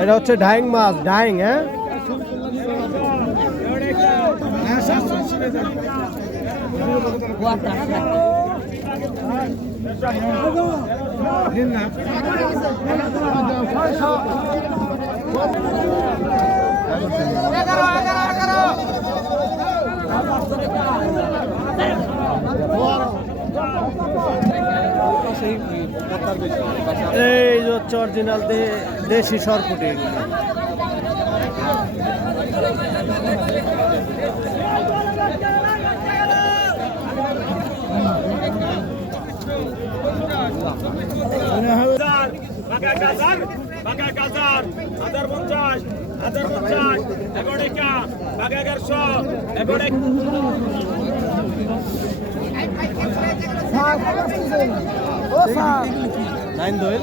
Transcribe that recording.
এটা হচ্ছে ডাইং মাছ, ডাইং। হ্যাঁ, এই যে হচ্ছে অরিজিনাল দেশি সরপুটি। নাইন দোয়েল।